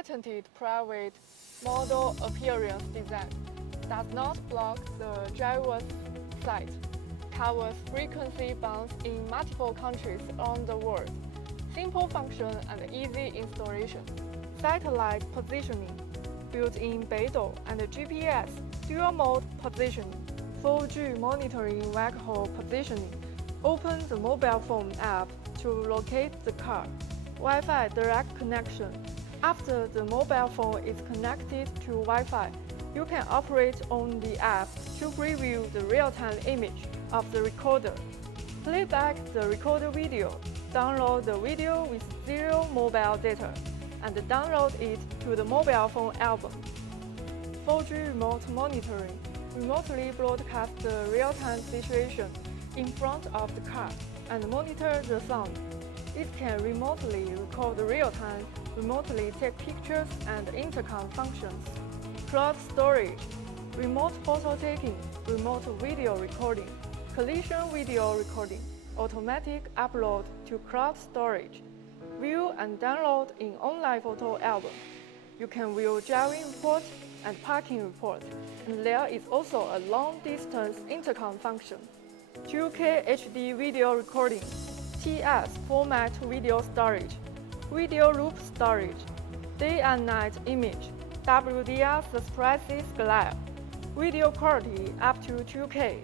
patented private model appearance design does not block the driver's sight, covers frequency bands in multiple countries around the world, simple function and easy installation, satellite positioning, built-in Beidou and GPS, dual-mode positioning, 4G monitoring vehicle positioning, open the mobile phone app to locate the car, Wi-Fi direct connection. After the mobile phone is connected to Wi-Fi, you can operate on the app to preview the real-time image of the recorder, playback the recorded video, download the video with zero mobile data, and download it to the mobile phone album. 4G remote monitoring remotely broadcast the real-time situation in front of the car and monitor the sound. It can remotely record real-time, remotely take pictures and intercom functions. Cloud storage, remote photo taking, remote video recording, collision video recording, automatic upload to cloud storage, view and download in online photo album. You can view driving report and parking report, and there is also a long-distance intercom function. 2K HD video recording, TS format video storage, video loop storage, day and night image, WDR suppresses glare, video quality up to 2K.